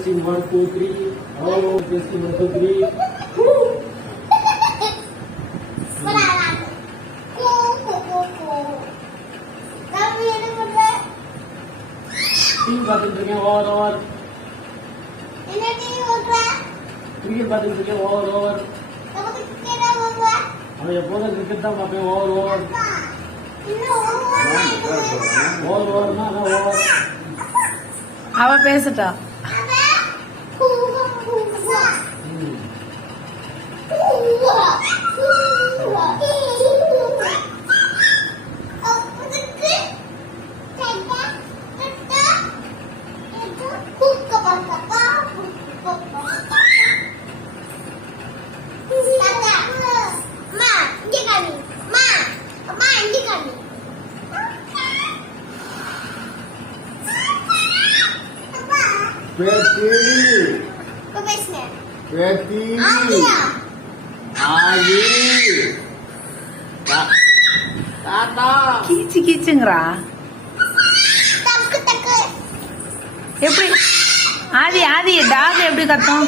Testing 1 2 3. Hello, testing 1 2 3. Team பார்த்துட்டு இருக்கேன் over என்ன டீம் ஓடுற கிரிக்கெட் பார்த்துட்டு இருக்கேன் ஓவர் நமக்கு கிரிக்கெட் ஓடுற அவன் எப்போதும் கிரிக்கெட் தான் பார்ப்பேன் ஓவர் அவ பேசட்டா கீச்சு கீச்சுங்கிறா எப்படி ஆதி ஆதி டாக் எப்படி கத்தும்